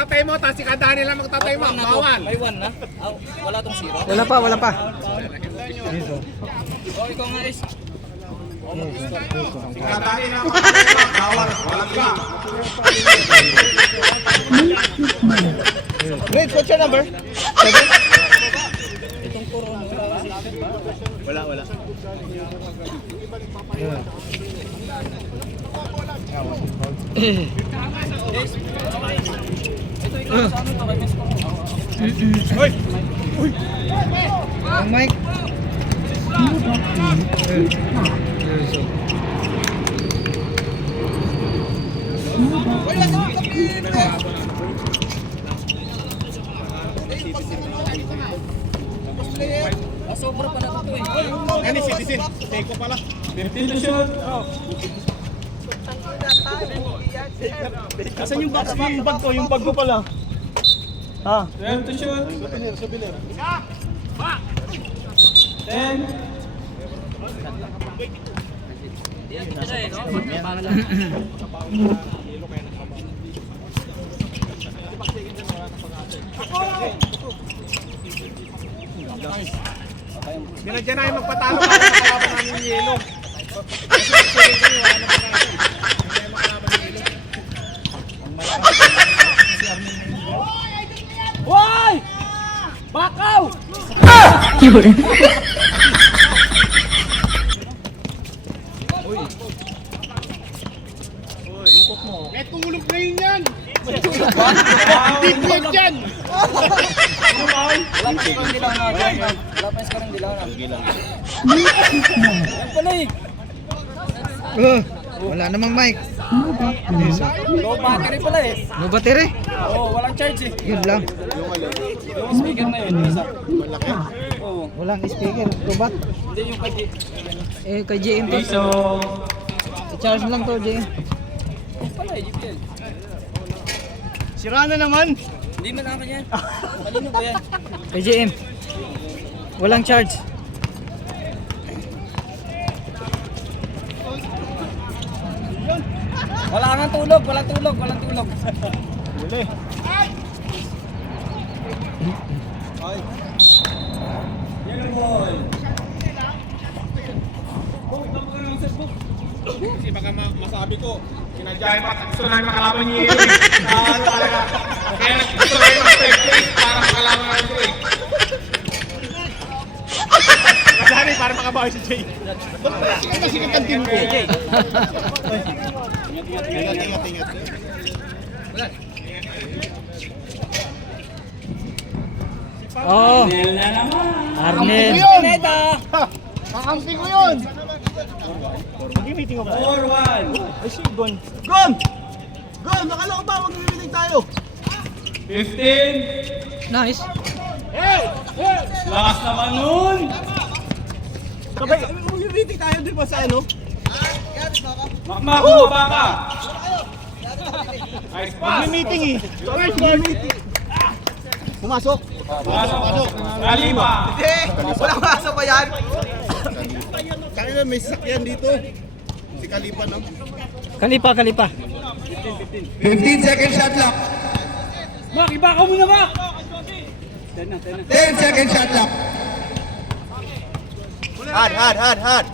magtatay mo, tapos si Kadani lang magtatay mo. Bawal. May 1 na? Oh, wala tong 0? Wala pa, wala pa. Oh, ikaw nga is. Si Kadani lang magtatay mo. Bawal. Walang ka. Wait, what's your number? 7? Itong puro wala. Wala. Ito ikaw sa ano to kay Miss ko. Hoy! Ang mic. Sobra pa na to eh. Ano si Disin? Teko pala. 15 to shoot. Oh. Asan yung bag ko? Yung bag ko pala. Ah. 12 to shoot. Souvenir. 10. Yan tira eh, no? Binadyan na yung magpatalo para makalaban namin yung yelo. Hoy! Bakaw! Yun. May tulog na yun yan! Deep blood yan! Wala pa yung dilaw na. Wala pa yung dilaw na. Yan pala eh. Wala namang mic. Low battery pala eh. No battery? Oo, walang charge eh. Yun lang. Yung speaker na yun, isa. Oo. Walang speaker. Tubat. Hindi yung kay Eh, kay JM to. So, I-charge lang to, JM. Yung pala eh, GPL. sira na naman. Hindi man akin yan. Kanino ba yan? Kay JM. Walang charge. Wala kang tulog, walang tulog, walang tulog. Huli. Kasi baka masabi ko, sinadyahin pa, gusto namin makalaban yung yelo. Talaga. Kaya gusto namin mag-place para makalaban namin ito eh. Kadani para makabawi si Jay. Ba't kasi kakantin ko? Ingat. Oh, Nel na naman. Arnel. Neta! Kakampi ko yun! Mag-meeting ako. 4-1. Ay, si Gon. Gon! Gon! Nakala ko ba mag-meeting tayo? 15. Nice. Lakas naman nun! Sabay, mag-meeting tayo din ba sa ano? Makmak, bumaba ka! Nice pass! Mag-meeting eh! Mag-meeting! Pumasok! Pasok! Kalipa! Walang masa pa yan! Kaya may sakyan dito. Si Kalipa no? Kalipa. 15 second shot clock. Mak, iba ka muna ba? 10 second shot clock. Hard.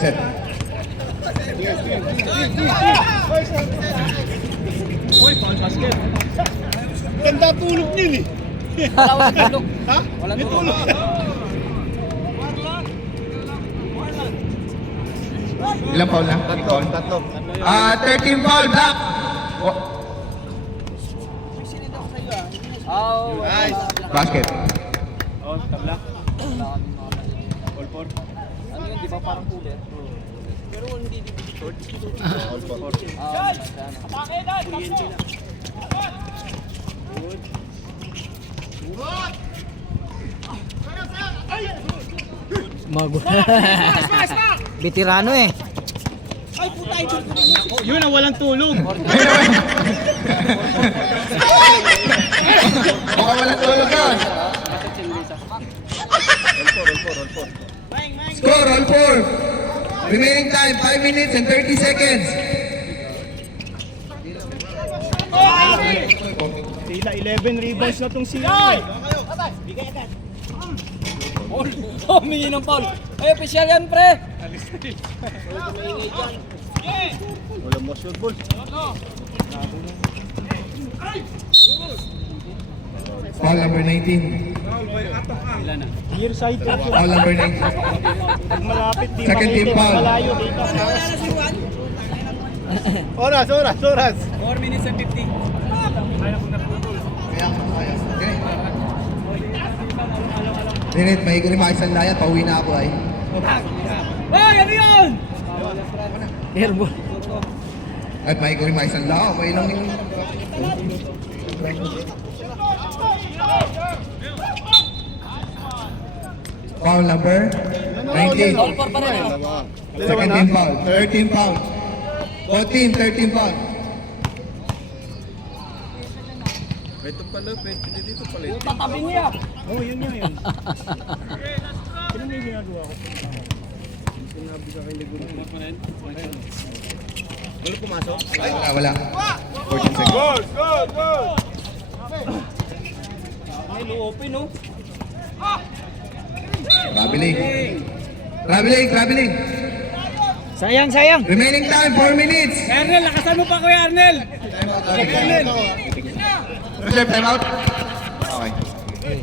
Set. Ganda tulog yun eh. Wala, walang tulog. Ha? Walang May tulog. Ilang foul na? Tatlo. 13 foul, black. Oh, Nice. Basket. Oh, tabla. All four. Ano yun, di ba parang cooler? Pero hindi short. Mago. Veterano eh. Yun ang walang tulog. Baka walang tulog yun. Score, all four. Remaining time, 5 minutes and 30 seconds. Sila 11 rebounds na tong si Humingi ng foul. Ay, official yan, pre. Wala mo shoot ball. Foul number 19. Near side to. Foul number 19. Pag malapit, di Second team makita. foul. Malayo dito. Oras. 4 minutes and 50. Minute, may ikunin makisang laya, pauwi na ako ay. Hoy, ano yun? Airball. At may ikunin makisang laya, may ilang yung... Foul number 19. Foul pa rin, ah. Second team foul. Third team foul. 14, 13 foul. Tatabi niya. Oh, yun. Sino may ginagawa ko? Wala. 14 seconds. Ay, open, no? Traveling. Sayang. Remaining time, 4 minutes. Arnel, lakasan mo pa, Kuya Arnel. Reserve timeout. Okay.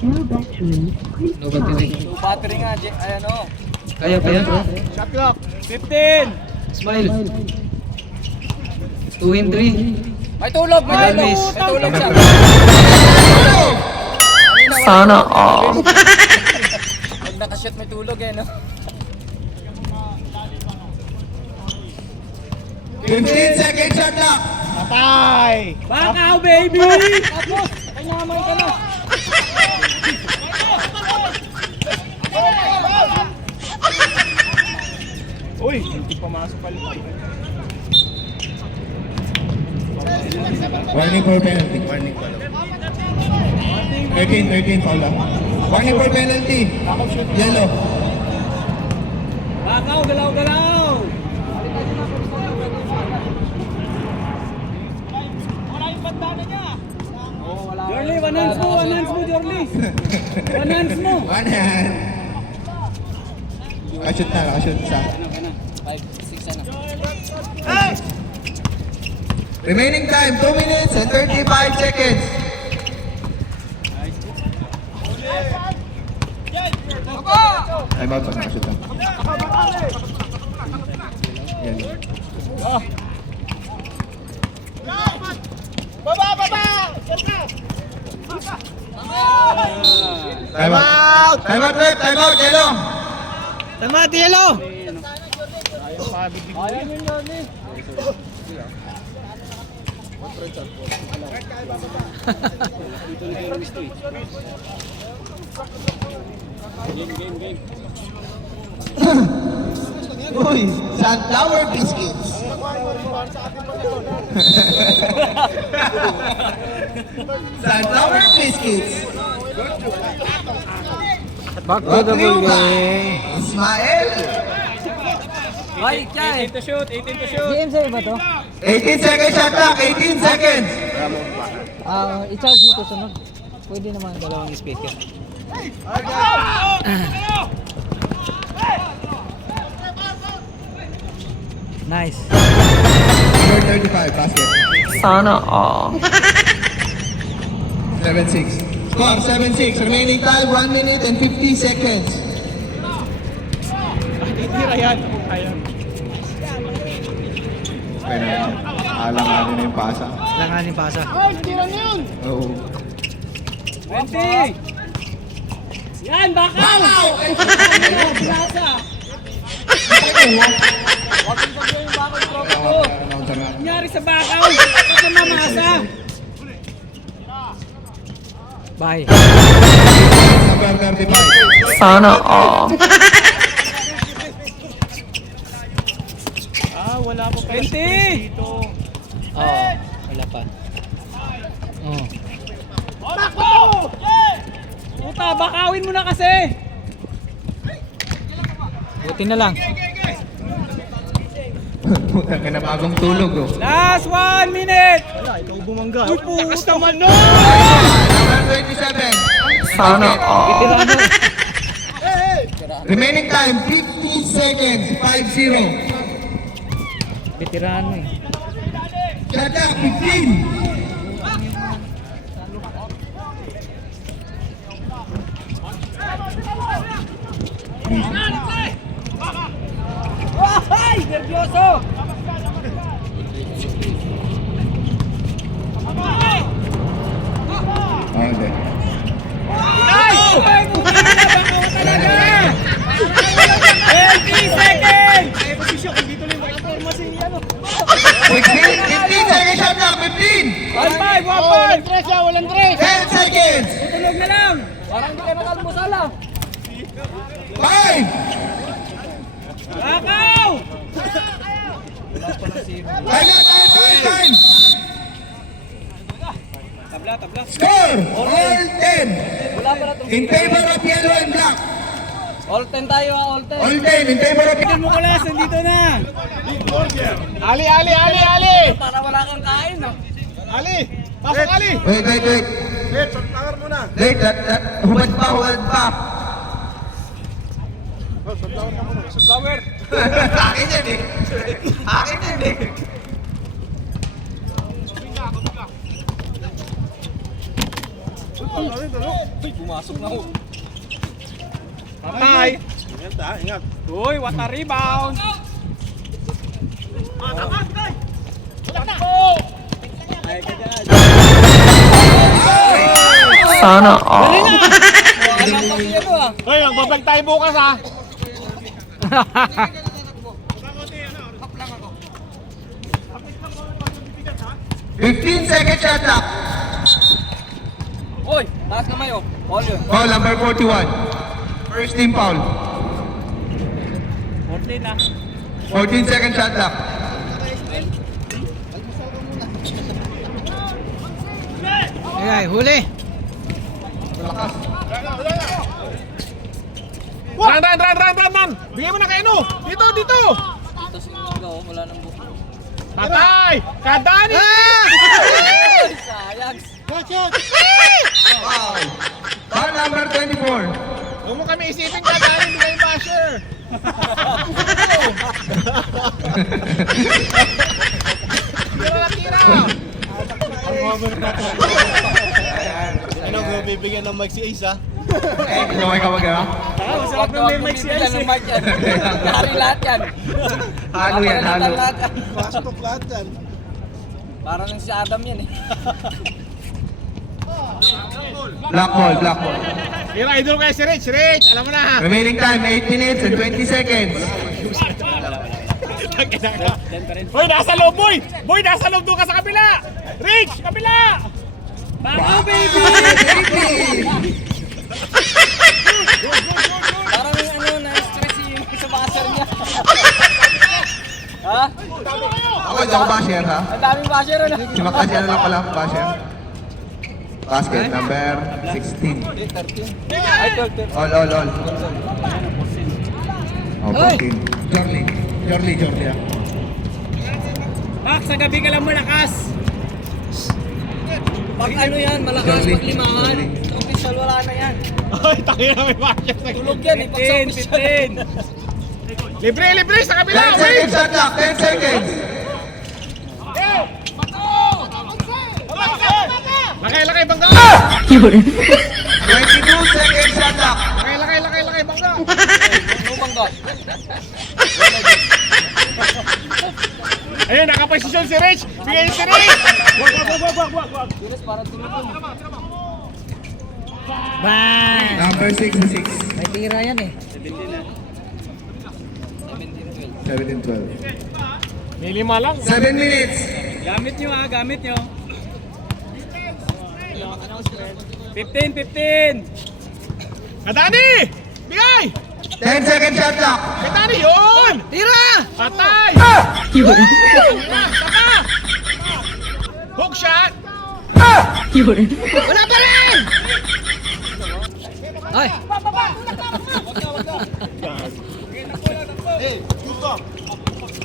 No battery. Battery nga, ayan, o. Kaya pa yan? Shot clock. 15. Smile. 2 and 3. May tulog, may Ay, tulog. miss. May tulog siya. Sana all. Pag nakashoot, may tulog, eh, no? 15 seconds shot clock. Patay! Bakaw, baby! Tapos, kanyamay ka na. Uy, hindi pumasok pala. Warning for penalty. 13 foul lang. Warning for penalty. Yellow. Bakaw, galaw-galaw! Jorly, one hands mo, Jorly! One hands mo! One hand. Nakashoot isa. 5, 6 na. Remaining time, 2 minutes and 35 seconds. Time out pag nakashoot lang. Yan. Time out! Time out, ref! Time out, yellow! Tama, Yellow. Ayaw mo, Jorly! Uy, sunflower biscuits. Sunflower biscuits. Back to the ball game. Ismael. Ay, Chay! 18 to shoot, 18 to shoot! GM sa'yo ba to? 18 seconds shot clock, 18 seconds. I-charge mo to sunod. Pwede naman dalawang speaker. Nice. Number 35, basket. Sana all. 7-6. Score, 7-6. Remaining time, 1 minute and 50 seconds. Tira yan. Ayan. Alang-alang na yung pasa. Langanin pasa. Oo. 20! Yan, bakaw! Bilasa! Huwag kang sabihin yung bakaw, tropa ko! Nangyari sa bakaw! Huwag kang mamasa! Bye. Number 35. Sana all. Wala pa pala 20! dito. Oo, wala pa. Oo. Puta, bakawin mo na kasi! Buti na lang. Putang ka na bagong tulog oh. Last 1 minute! Wala, ikaw bumangga. Uy, lakas naman, no! Number 27. Sana Veterano. Remaining time 15 seconds. 5-0. Veterano eh. Shut up, 15. Ay! Nervyoso! Okay. Ay! Ay! Talaga! 20 seconds! Ay, posisyon, kung dito lang yung makaporma si ano. 15 seconds shot clock. 15. 1-5! 1-5! Walang tres. 10 seconds. Tulog na lang! Parang hindi kayo nakalmusal ah! 5. Lakaw! Time. Tabla, tabla. Score. All 10. Wala para itong... In favor of yellow and black. All 10 tayo ah, all 10. All 10 in favor of Mo kulas, nandito na! Ali, Ali, Ali, Ali! Para wala kang kain no? Ali! Pasok, Ali! Wait. Wait, suntangar muna. Wait, hubad pa. Sunflower. Akin yan eh. Pumasok na ho. Patay. Ingat. Uy, what a rebound! Sana all. Wala pa siya to ah. Hoy, magbabag tayo bukas ha. $15 seconds shot clock. Uy, taas kamay oh. All yun. Foul number 41. First team foul. 14 na. 14 seconds shot clock. Ay, huli! Run! Bigyan mo na kay Eno. Dito! Ito si Mga oh, wala nang buko. Patay! Kadani! Sayang! Foul. Foul number 24. Huwag mo kami isipin Kadani, hindi kayo basher. Tira! Ano, kung bibigyan ng mic si Ace ha? Kumay ka mag-ara? Masarap na may mic siya ng mic yan. Dari lahat yan. Halo yan, halo. Lahat yan. Pasok lahat yan. Parang si Adam yan eh. Black ball. Tira, idol kayo si Rich. Rich, alam mo na ha. Remaining time 8 minutes and 20 seconds. Hoy, nasa loob, boy! Boy, nasa loob doon ka sa kabila! Rich, kabila! Bako baby! Parang ano, na-stress yung sa basher niya. Ha? Ako, hindi ako basher ha. Ang daming basher ano? Si Makasya na lang pala ako basher. Basket number 16. 13. Ay, 12. All. Oh, 14. Jorly ah. Max, sa gabi ka lang malakas. Pag ano yan, malakas pag limangan. Sa official wala na yan. Ay, tayo na may basher. Tulog yan eh, pag sa official. Libre, sa kabila! 10 seconds shot clock, 10 seconds. Lakay, bangga! 22 seconds shot clock. Lakay, bangga! Lubang ka. Ayun, nakaposisyon si Rich! Bigay si Rich! Wag! Dinas parang tinutun. Bang! Number 66. May tira yan eh. 17-12. May 5 lang. 7 minutes. Gamit nyo ah, gamit nyo. 15! Kadani! Bigay! 10 seconds shot clock. Kadani yun! Tira! Patay! Tama! Hook shot! Wala pa rin! Ay!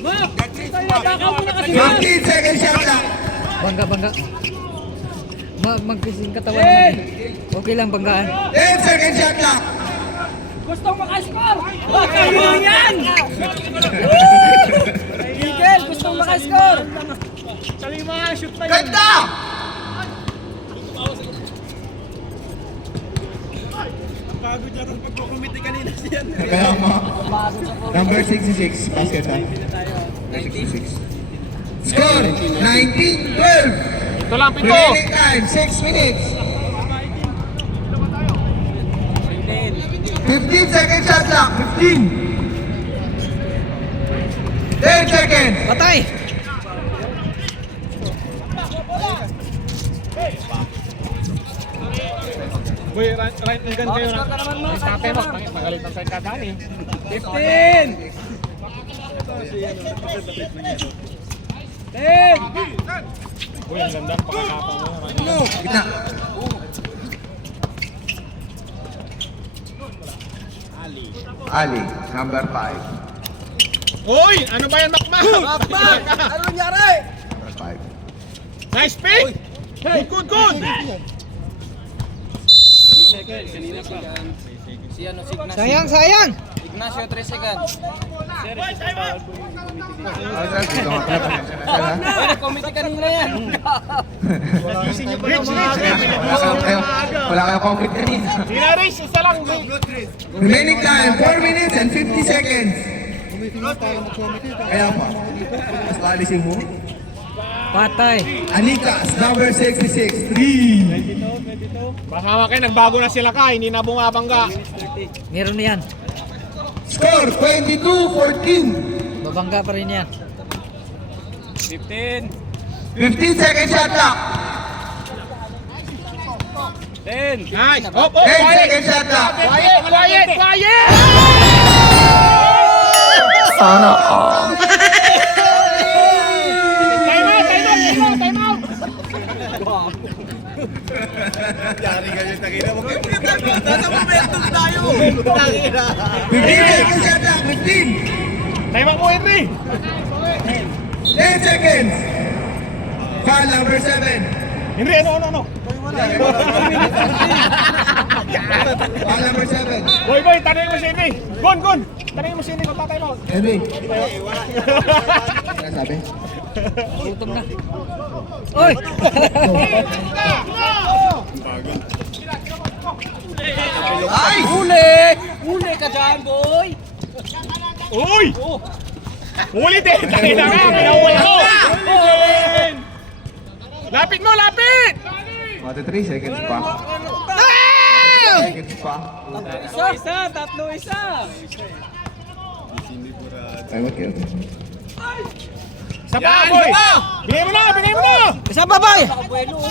Mark! 15 seconds shot clock. Bangga. Magkising katawan naman eh. Okay lang, banggaan. 10 seconds shot clock. Gustong makaskor! Kaya yan! Miguel, gustong makaskor! Ganda! Kaya mo. Number 66, basket ha. 66. Score, 19-12. Ito lang, pito. Remaining time, 6 minutes. 15 seconds shot clock, 15. 10 seconds. Patay! Boy, right ng gun kayo na. Stopin mo. Magalitan sa kadaan eh. 15! Boy, ang ganda ng pagkakapang mo. Gitna. Ali, number 5. Uy! Ano ba yan, Makmak? Bakbak! Ano nangyari? Number 5. Nice pick! Good! Sayang! Ignacio, 3 seconds. Committee kanina yan. Wala kayo COVID kanina. Sinaris, isa lang. Remaining time, 4 minutes and 50 seconds. Kaya pa. Mas paalisin mo. Patay! Anikas, number 66, 3. Baka kayo, nagbago na sila ka. Hindi na bumabangga. Meron na yan. Score, 22-14. Babangga pa rin yan. 15! 15 seconds shot clock. 10! Nice! 10 seconds shot clock. Quiet! Sana all. Time out! Nasa momentum tayo! 15 seconds shot clock, 15. Time out mo, Henry! 10 seconds. Foul number 7. Henry, ano? Foul number 7. Boy, tanongin mo si Henry. Gon! Tanongin mo si Henry kung tatay mo. Henry. Ano sabi? Gutom na. Oy! Ay! Huli ka dyan, boy! Uy! Huli din! Tayo na nga! Pinahuli ko! Lapit mo! Mata 3 seconds pa. Seconds pa. Tatlo isa! Ay, what kayo? Isa pa, boy! Bigay mo na! Isa babay! Abuelo!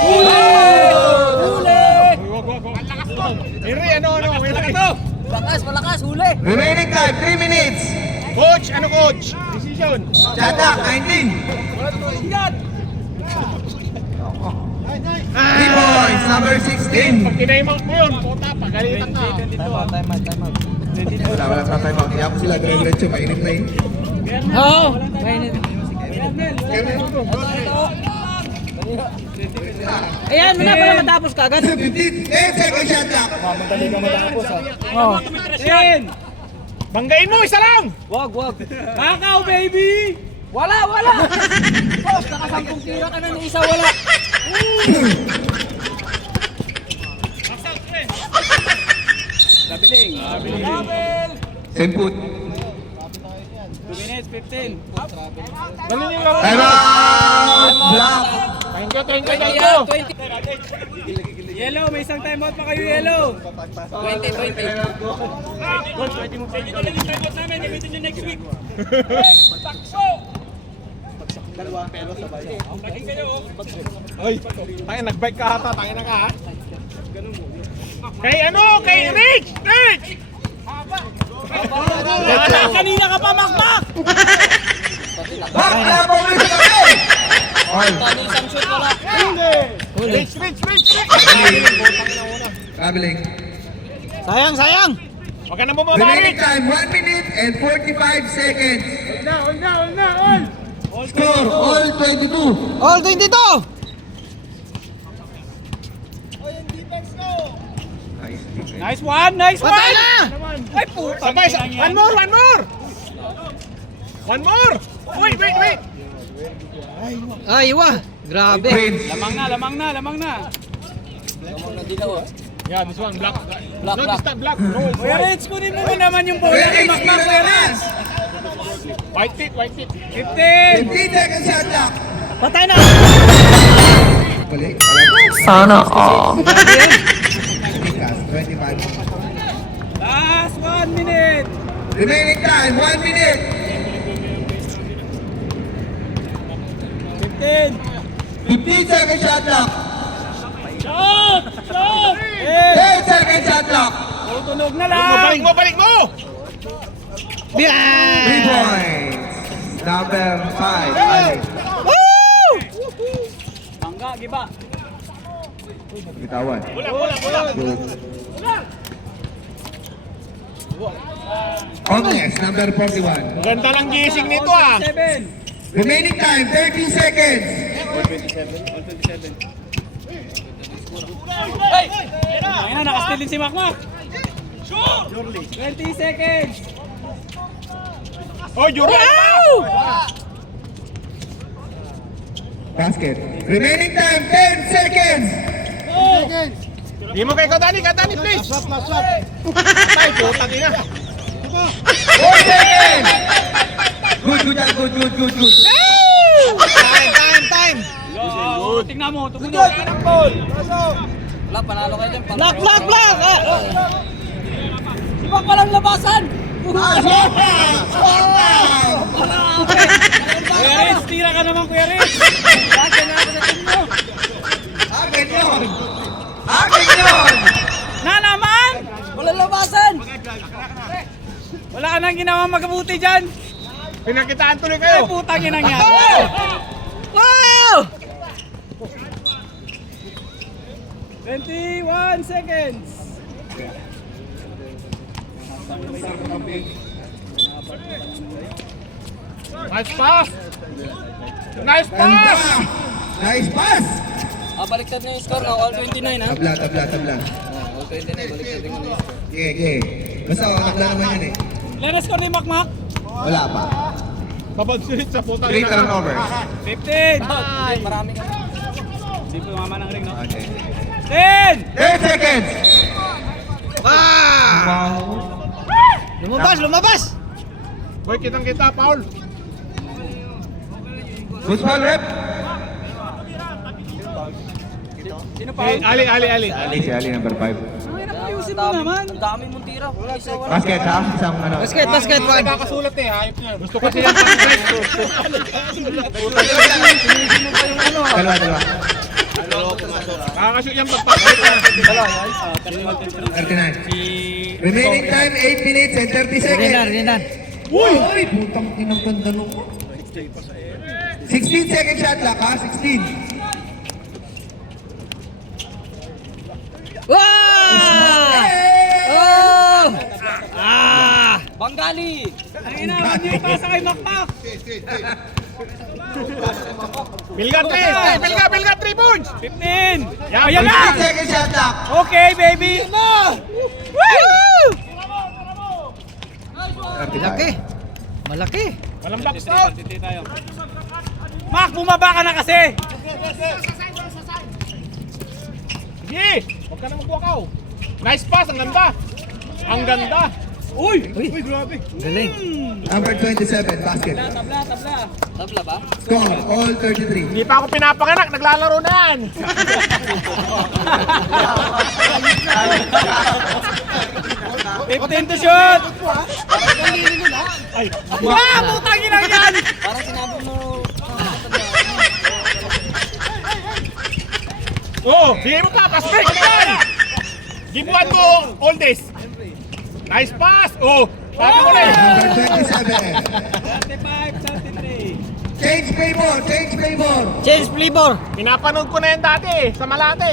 Huli! Wag. Henry, ano? Henry. Malakas, huli! Remaining time, 3 minutes. Coach! Decision! Shot clock, 19. Yan! 3 points, number 16. Pag tinaymak mo yun, puta, pagalitan ka. Time out. Wala sa time out. Kaya po sila dire-diretso, mainit na yun. Oo! Mainit. Ayan, muna pala matapos ka agad. 15, 10 seconds shot clock. Oo. 10! Banggain mo, isa lang! Wag! Kakao, baby! Wala! Boss, nakasampung tira ka na ng isa, wala! Labiling! Label! Semput. 2 minutes, 15! Galing yung laro. Time out! Block. Thank you. 20! Yellow, may isang timeout pa kayo, Yellow! 20! Oy, tayo nag-bike ka ata, tayo na ka ha. Kay Rich! Kanina ka pa, Makmak! Back na po ulit sa kami. All. Isang shoot wala! Huli. Rich! Traveling. Sayang! Huwag ka na Remaining bumabalik. time 1 minute and 45 seconds. Score all 22. All 22! Nice one, nice one! Patay na! Ay, puta. Sabay, one more, one more! One more! Wait! Ay, iwa. Grabe. Wins. Lamang na. Lamang na dilaw ah. Yeah, this one, black. Black, No, black. this time, black. No, it's Kuya white. Rich, kunin mo naman yung bola Kuya kay Rich, Makmak, Kuya Rich. White tip. 15. 15 seconds shot clock. Patay na. Balik. Sana all. 25. Last 1 minute. Remaining time 1 minute. 15. 15 seconds shot clock. Shot! 10 seconds shot clock. Tutunog na lang. Balik mo! 3 Yeah! points. Number 5. Woo! Bangga, giba. Bitawan. Wala. Ongles, number 41. Ganda ng gising nito ah. 7. Remaining time 30 seconds. Ayun na, nakastil din si Makmak. 20 seconds. Oh, you're right. Basket. Remaining time 10 seconds. Di mo kay Kadani, please. Last shot. Patay, putang ina. 4 seconds. Good. Time! Tingnan mo, tumunod. Wala, panalo kayo dyan. Block! Si Mak walang labasan. Kuya Rich, tira ka naman, Kuya Rich. Bakit na ako sa team mo? Akin yun. Na naman! Walang labasan! Wala ka nang ginawang magabuti dyan! Pinakitaan tuloy Ay, kayo. putang ina nga! Wow! 21 seconds! Nice pass. Nice Ganda. pass. Nice pass. Baliktad na yung score na all 29 ha. Tabla. All 29, baliktad din ano. Okay. Basta tabla naman yan eh. Ilan na score ni Makmak? Wala pa. Pabagsulit sa putang 3 turnovers. 15! Marami ka. Hindi po mama ng ring, no? Okay. 10! 10 seconds. Lumabas! Boy, kitang-kita, Paul. Who's ball rep? Sino pa? Ali. Ali, si Ali number 5. Ang hirap ayusin mo naman! Ang dami mong tira. Wala, isa wala. Basket ha? Isang ano. Basket, one. Nakakasulat eh, hayop niya. Gusto kasi yan. Dalawa. Nakakashoot yan pagpapit. 39. Remaining time 8 minutes and 30 seconds. Rinan. Uy! Putang inang ganda nung. 16 second shot clock ha? 16. Wow! Oh! Banggali! Ang inaman niyo pa sa kay Makmak! Pilga 3 points. 15! Yeah, Ayan na! 15 second shot clock. Okay, baby! Woo! Malaki. Walang black stop. Mak, bumaba ka na kasi! Sige, huwag ka na magwakaw. Nice pass, ang ganda. Uy! Galing. Number 27, basket. Tabla ba? Score, all 33. Hindi pa ako pinapanganak, naglalaro na yan. 15 to shoot! Wow! Putang ina yan! Parang sinabi mo. Oo, sige mo pa, pass break. Gibuan mo, all this. Nice pass. Oh, sabi ko na eh. Number 27. 35, 33. Change flavor. Change flavor. Pinapanood ko na yan dati sa Malate.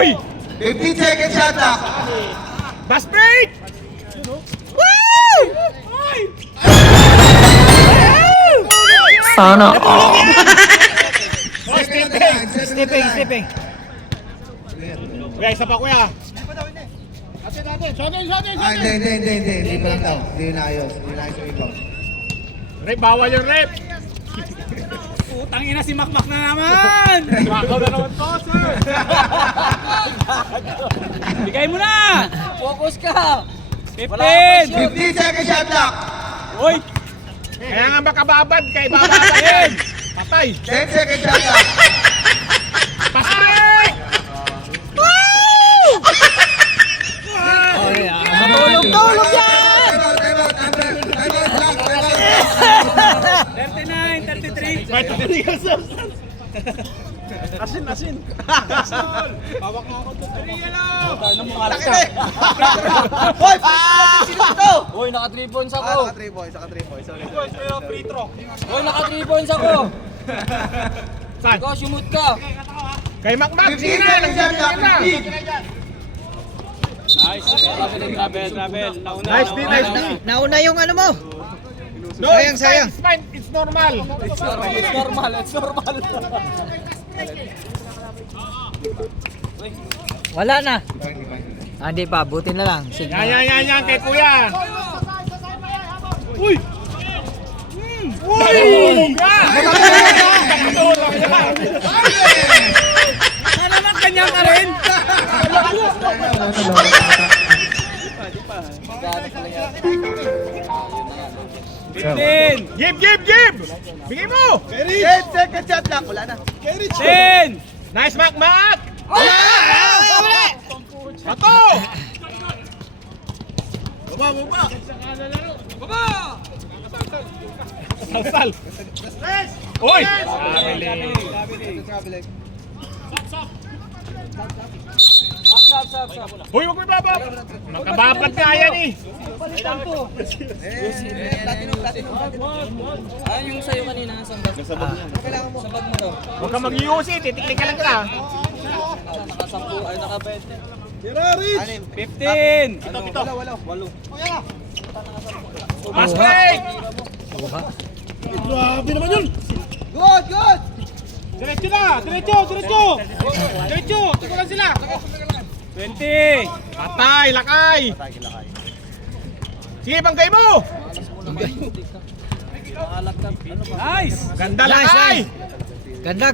Uy! 15 seconds shot clock. Bas break! Sana all. Stepping. Kuya, isa pa kuya. Atin. Ah, hindi pa lang daw. Hindi na ayos. Hindi na ayos yung ikaw. Rep, bawal yung rep. Putang ina si Makmak na naman! Wakaw na naman to, sir. Bigay mo na! Focus ka! 15! 15 seconds shot clock. Uy! Kaya nga makababad kay bababad. Patay. 10 seconds shot clock. Bas break! Tulog yan! Time out. 39, 33! May tumitigil sa Asin! Hawak mo ako doon. Hoy! Sino ito? Uy, naka 3 points ako! Naka 3 points. Sorry. Free throw. Uy, naka 3 points ako! Saan? Ikaw, sumut ka! Kay Makmak. 15 Sige na. seconds shot clock. 15. Nice! Travel! Nice D. Nauna yung ano mo! No, Sayang. It's fine. It's normal. It's normal. Wala na. Hindi pa, buti na lang. Sige. Yan, kay kuya. Uy! Ano naman kanya ka rin? Give! Bigay mo! 10 seconds shot clock. Wala na. 10! Nice, Makmak! Bato! Salsal! Uy! Uy, huwag mo ibabab! Makababad nga yan eh! Ano yung sa'yo kanina? Sambag mo daw. Huwag kang mag-UC, titiklik ka lang ka. Naka-10, ay naka-20. 15! Pass break! Good! Diretso! Tukulan sila! 20! Patay, lakay! Sige, banggay mo! Nice! Ganda, lakay! Ganda!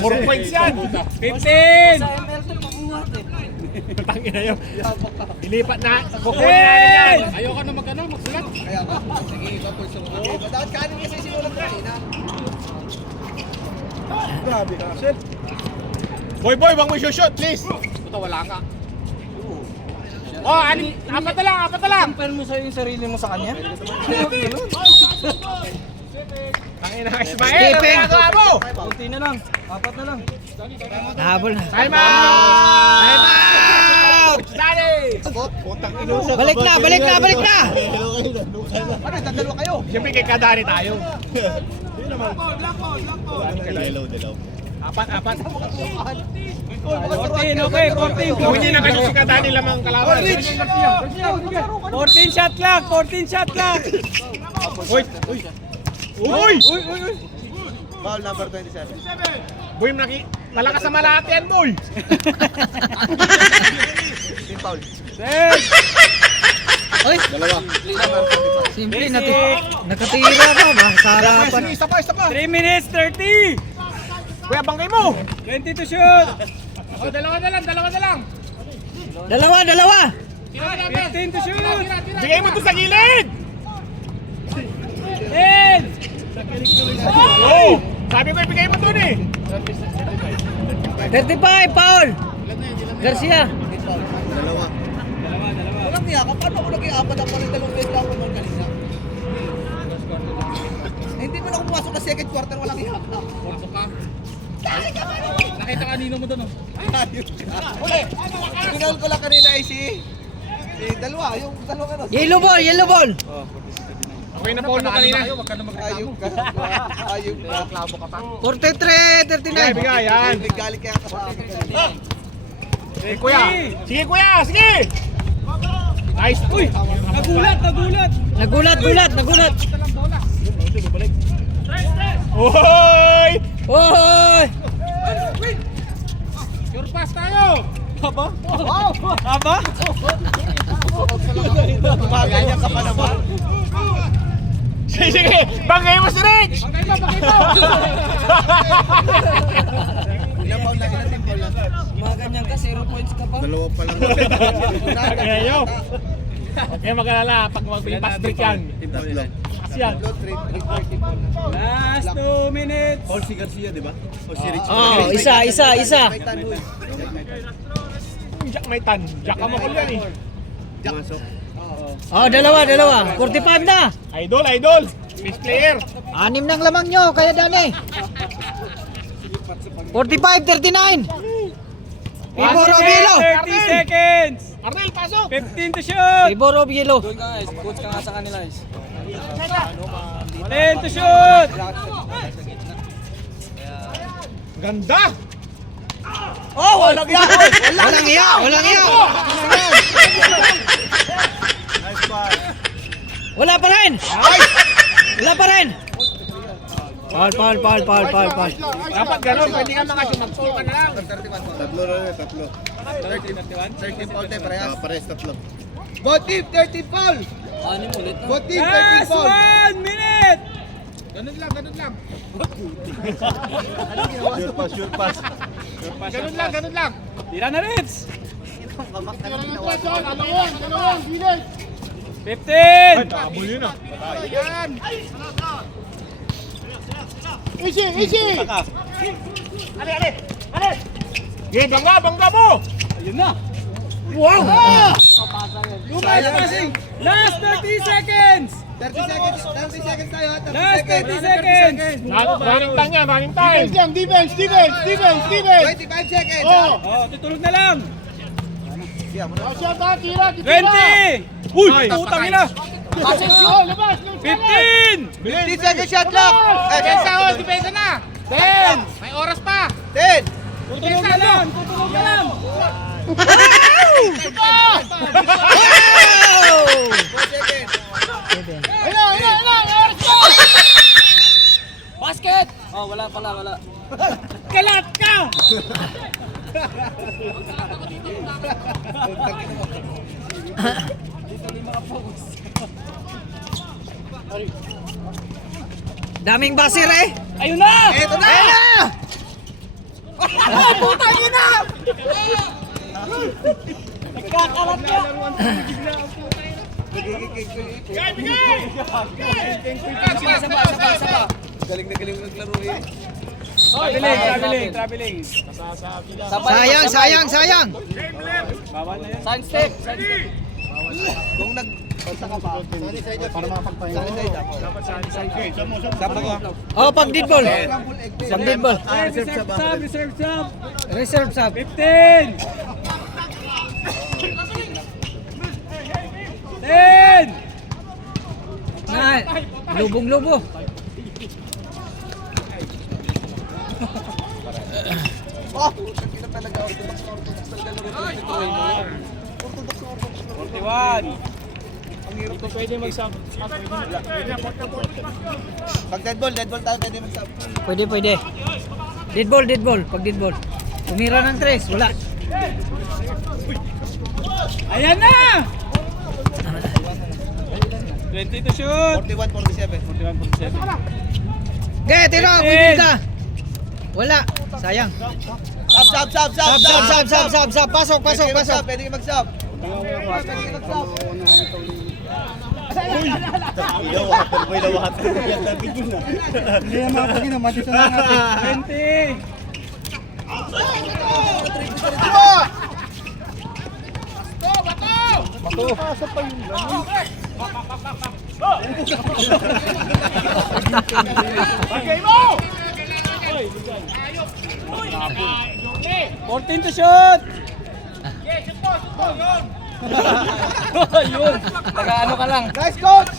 More points yan! 15! Tangin na yun. Ilipat na. Kukunin namin yan. Ayoko na magsulat. Dapat kanin kasi sinulat ko kanina. Boy, wag mo i-shoot, please. Ito, wala nga. Oh, apat na lang. Compare mo sa'yo yung sarili mo sa kanya? Tangin na, Ismael. Ano ginagawa mo? Kunti na lang. 4 na lang. Nahabol na. Time out! Daddy! Balik na! Ano, dadalo kayo? Siyempre kay Kadari tayo. Apat. 14, okay, 14. Kung hindi na kayo si Kadari lamang kalaban. 14 shot clock! Uy! Foul number 27. Boy, malakas sa malati yan, boy. Team foul. Uy! Simple, nakatira ka ba? Sa harapan. Isa pa. 3 minutes 30! Kuya, banggay mo. 20 to shoot! Oh, dalawa na lang. Dalawa! 15 to shoot! Bigay mo to sa gilid. 10! Oh! Sabi ko, ibigay mo dun eh. 35, Paul! Garcia! Walang niya, paano ako nag-i-apat ako ng 2 beses lang ako naman kanina? Hindi mo na ako pumasok na second quarter, walang ihap na. Pumasok ka. Nakita kanino mo dun, oh. Uli! Pinal ko lang kanina ay si dalawa, yung dalawang ano. Yellow ball! Okay na foul mo kanina. Ayop ka. Ayop ka. Klabo ka pa. 43, 39. Bigay, yan. Galit kaya kasama. Sige, kuya. Sige, kuya. Sige. Nice. Uy. Nagulat. Oy! Oy! Sure pass tayo. Aba? Ganyan ka pa naman. Sige. Bangay mo si Rich. Bangay mo. Ilang foul lang, ilang team foul lang. Mga ganyan ka, 0 points ka pa. Dalawa pa lang. Ayaw. Okay, mag-alala. Pag mag-pass streak yan. Tatlo. Kasi yan. Last 2 minutes. Paul si Garcia, di ba? O si Rich. Oh, isa. May tanboy. Jack may tan. Jack ka mo ko yan eh. Masok. Oh, dalawa. 45 na. Idol. Best player. 6 nang lamang nyo, kaya Dani. 45, 39. Tibor of yellow. 30 seconds. Arnel, pasok. 15 to shoot. Tibor of yellow. 10 to shoot. Ganda. Oh, walang yan! Walang iya. Wala pa rin. Paul. Dapat gano'n. Pwede ka mga mag-foul ka na lang. Tatlo na yun, tatlo. 13 foul tayo, parehas. Parehas, tatlo. Both team, 13 foul! Both team, 13 Last foul! 1 minute. Ganun lang. Sure pass. Ganun lang. Tira na Reds. 15. Tabol yun ah. Okay, bangga mo. Ayun na. Wow. Last 30 seconds. 30 seconds tayo, ha? 30 Last seconds. 30 seconds. Running time yan, running time. Defense! 25 seconds! Oh, tutulog na lang. 20! 20. Uy, putang ina. 15. 50 seconds shot clock! Depensa na. 10. May oras pa. 10! Tutulog na lang. 4 seconds! Basket. Oh, wala. Kalat ka. Daming basir eh. Ayun na. Eto na! Putang ina. Nagkakalat ka. Galing na galing naglaro eh. Traveling. Sayang. Bawal na yan. Sign step. Kung nag... Para makapagpahinga. Oh, pag dead ball. Reserve Reserve sub. sub. 15. 10. Lubong-lubo. Oh! Ang talaga ako. Ang hirap to. Pwede mag-sub. Pag dead ball tayo, pwede mag-sub. Pwede. Dead ball. Pag dead ball. Tumira ng 3, wala. Ayan na. 20 to shoot. 41-47. Okay, tira, win ka. Wala. Sayang. Sub! Sub. Pasok. Pwede mag-sub. Hindi naman ako ginamati sa natin. 20. Bagay mo! 14 to shoot. Yun. Taga ano ka lang. Nice coach!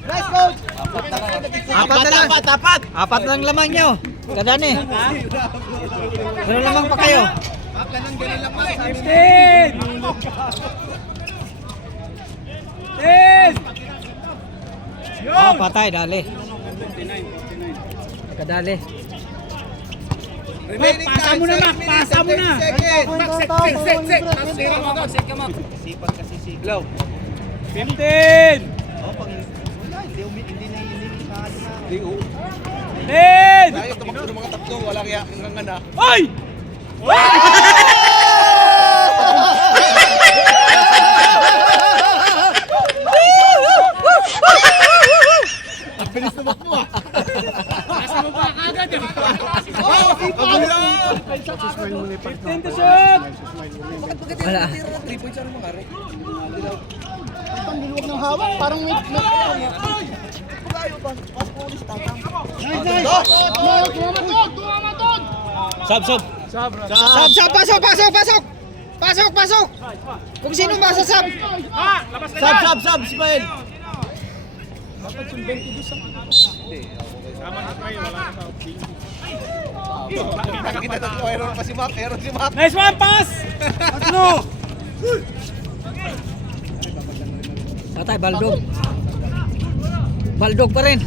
Nice, coach! Apat lang lamang nyo. Kadani. Pero lamang pa kayo. Ganang ganun lang, Mac. 15! Oh, patay, dali. Kadali. Remaining Pasa mo na, Mac. Pasa mo na. 30 seconds. Sek. Sira mo doon. Sek ka, Mac. 15! Tayo, tumakbo ng mga tatlo. Walang iyak ng na. Oy! Nasa mo pa agad. 15 to shoot! Wala. Sab. Pasok. Kung sino masasab. Labas na yan. Sab, Ismael. Kita tatlo, error pa si Mac. Nice one, pass! Ano? Patay, Baldog. Baldog pa rin.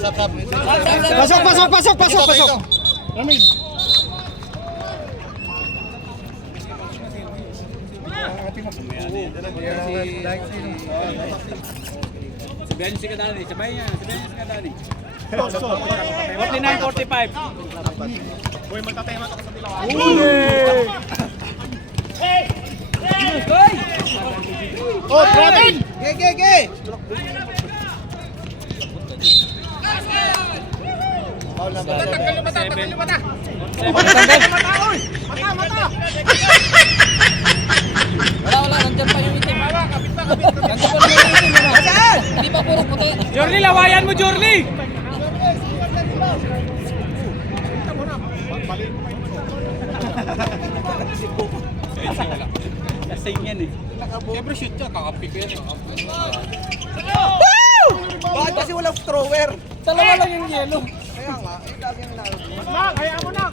Sab. Pasok. Sabihan si Kadani. Sabihan niya si Kadani. 49-45. Uy, magtatema ka sa dilaw. Oh, Robin! Ge! Tanggal yung mata. Wala, nandiyan pa yung itim. Nandiyan pa yung itim. Hindi pa puro puti. Jorly, lawayan mo, Jorly! Lasing yan eh. Siyempre shoot ka. Kakapi ko yan. Bakit kasi walang thrower? Dalawa lang yung yelo. Kaya nga, lagi ang laro. Mac, hayaan mo na.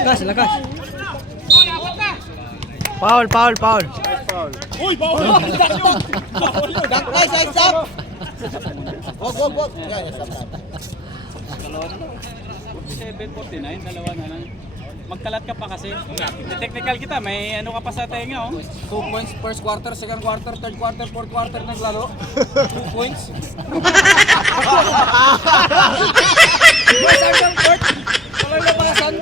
Lakas. Foul. Uy, bawal. Dunk, nice, stop! Wag. Yan, stop. 7-49, dalawa na lang. Magkalat ka pa kasi. Technical kita, may ano ka pa sa tenga oh. 2 points first quarter, second quarter, third quarter, fourth quarter naglaro. 2 points. Second court. Walang labasan.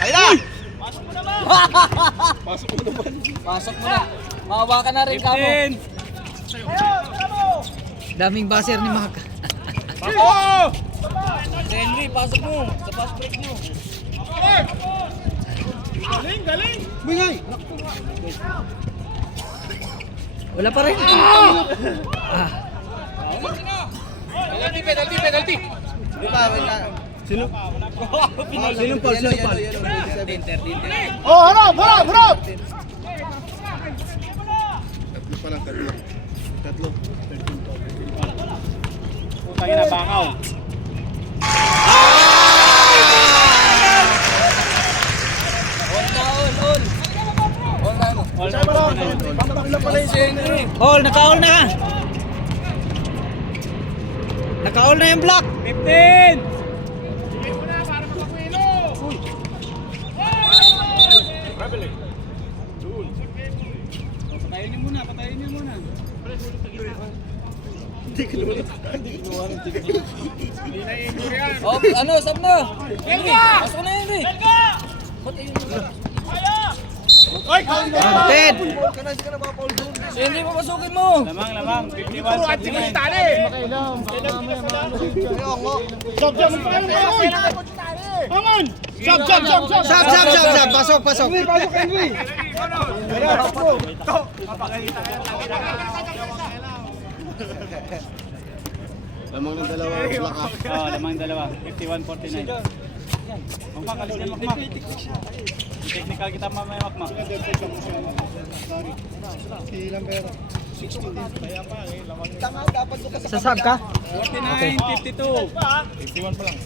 Ayun na! Pasok mo na. Maawa ka na rin kamo. 15! Daming baser ni Mac. Henry, pasok mo. Sa fast break mo. Galing. Bingay! Wala pa rin. Penalty. Di ba, wait lang. Sinong Paul? Oh, harap. Tatlo. Putang ina, bakaw. All, naka-all na. Naka-all na yung block. 15! Patayin niyo muna. Oh, ano, sab na. Henry, pasok na Henry. Ted. Si Henry, papasukin mo. Lamang. 51-49. Sab. Pasok. Lamang ng dalawa. Lamang dalawa. 51-49. Makmak, alis yan, makmak. Technical kita mamaya, makmak. Sasab ka? 49, 52. 51 pa lang.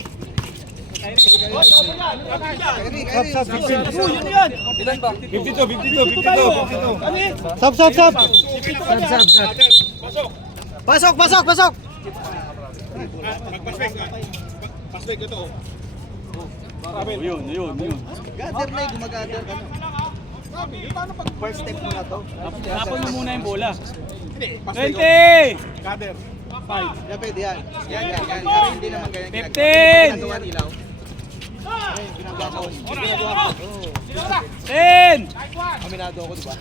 Ilan ba? 52. Sab. Sab. Pasok! Pasok. Mag-paswag ka. Paswag ito. Yun. Gather na gumagather ka na. First step mo na to. Tapon mo muna yung bola. Hindi, paswag 20! Gather. Yan, pwede yan. Yan. Pero hindi naman ganyan. 15! Ginagawa ilaw. Ginagawa ko. 10! Aminado ako, di ba?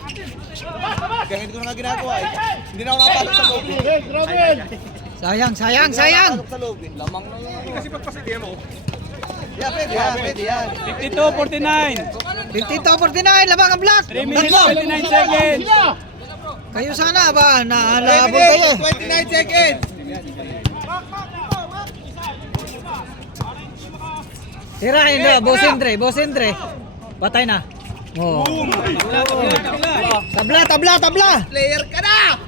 Kaya hindi ko na nga ginagawa eh. Hindi na ako nakapasok sa loob eh. Sayang. Nakapasok sa loob eh. Lamang na yan. Kasi pagpasigyan mo. Yan, pwede yan. 52, 49! 52-49, labang ang block. 3 minutes, 29 seconds! Kayo sana ba? Nahabol kayo. 29 seconds. Tirahin na, Boss Andre. Patay na. Oh. Tabla. Player ka na!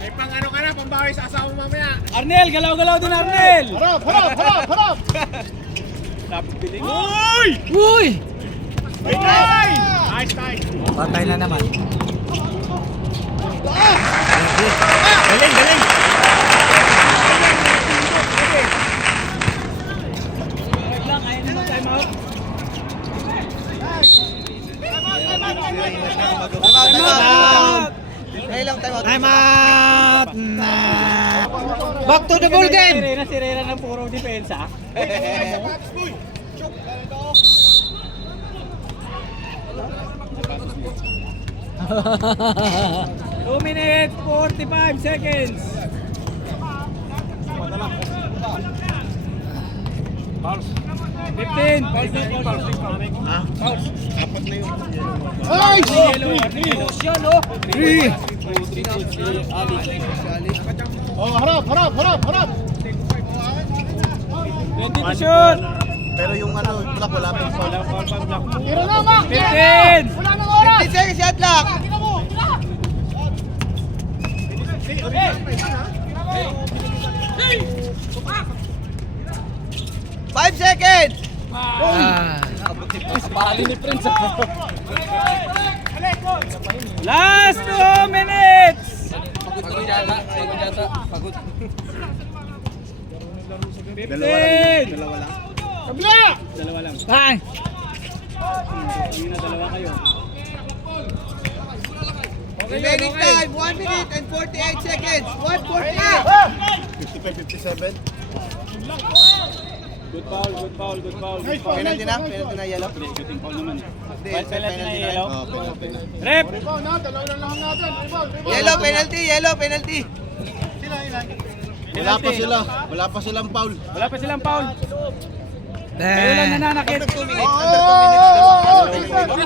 Ay pang ano ka na, pambawi sa asawa mo mamaya. Arnel, galaw-galaw din Arnel! Harap! Napiling. Uy! Nice! Patay na naman. Galing. Time out. Ngayon lang time out. Time out. Back to the ball game. Sirena ng puro depensa. 2 minutes, 45 seconds. Pulse. 15. Harap! 20 to shoot. Pero yung ano, block wala pa. 15. 15 seconds shot clock. 5 seconds. Bali ni Prince. Last 2 minutes. Pagod yata. Pagod. 15. Dalawa lang. Ay. Dalawa kayo. Remaining time 1 minute and 48 seconds. 1:48. 55-57. Good foul. Penalty na yellow. Shooting foul naman. Hindi, Penalty na penalty na yellow. rin. Rep. Yellow penalty. Wala pa silang foul. Wala pa silang foul. Kayo lang nananakit. Under 2 minutes.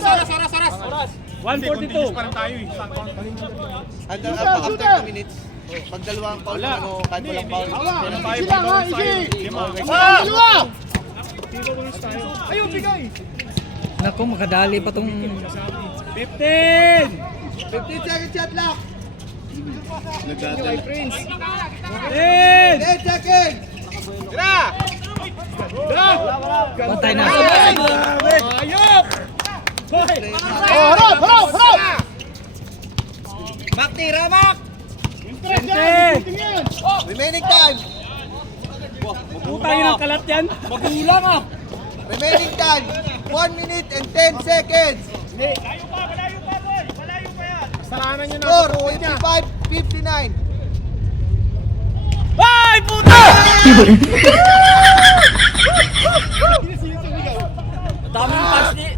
Saras. 142. Pa rin tayo eh. After 2 minutes. Pag dalawang foul, ano, kahit walang foul. Naku, makadali pa tong 15. 15 seconds shot clock. 10. 10 seconds. patay na. Ayop. Mak tira, Mak. 20. Remaining time. Putangin ang kalat yan. Magulang ah. Remaining time 1 minute and 10 seconds. Kasalanan nyo na. Score 55-59. Ay, puta!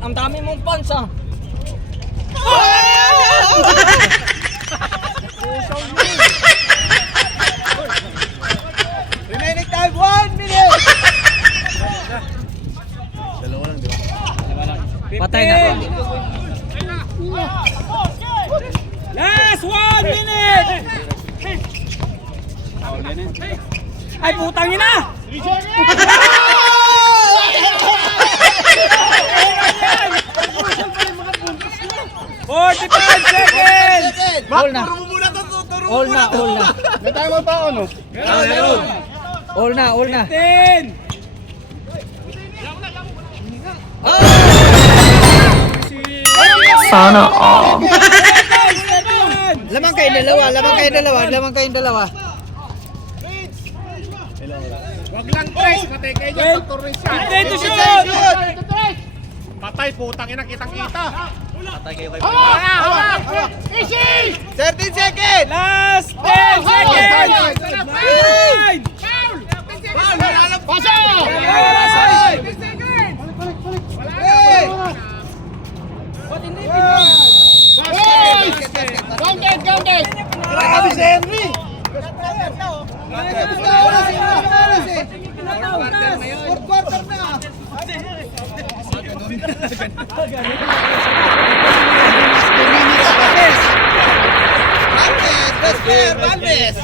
Ang dami mong fans ah. Remaining time 1 minute. Patay na. Last 1 minute! Ay, putangin na! 45 seconds! All na. Turo mo muna to, turo mo All muna na, all na. May timer pa ako, no? Meron. All na, all na. 10! Sana all. Lamang kayo dalawa, lamang kayo dalawa, lamang kayo dalawa. Wag lang tres, patay kayo dyan, Dr. Riz yan. 10 to shoot! Patay, putang ina, kitang-kita. 13 seconds! Last 10 seconds! 9! Foul! Wala lang pa siya! Counted! Grabe si Henry! Fourth quarter na! Valdez! Best player, Valdez!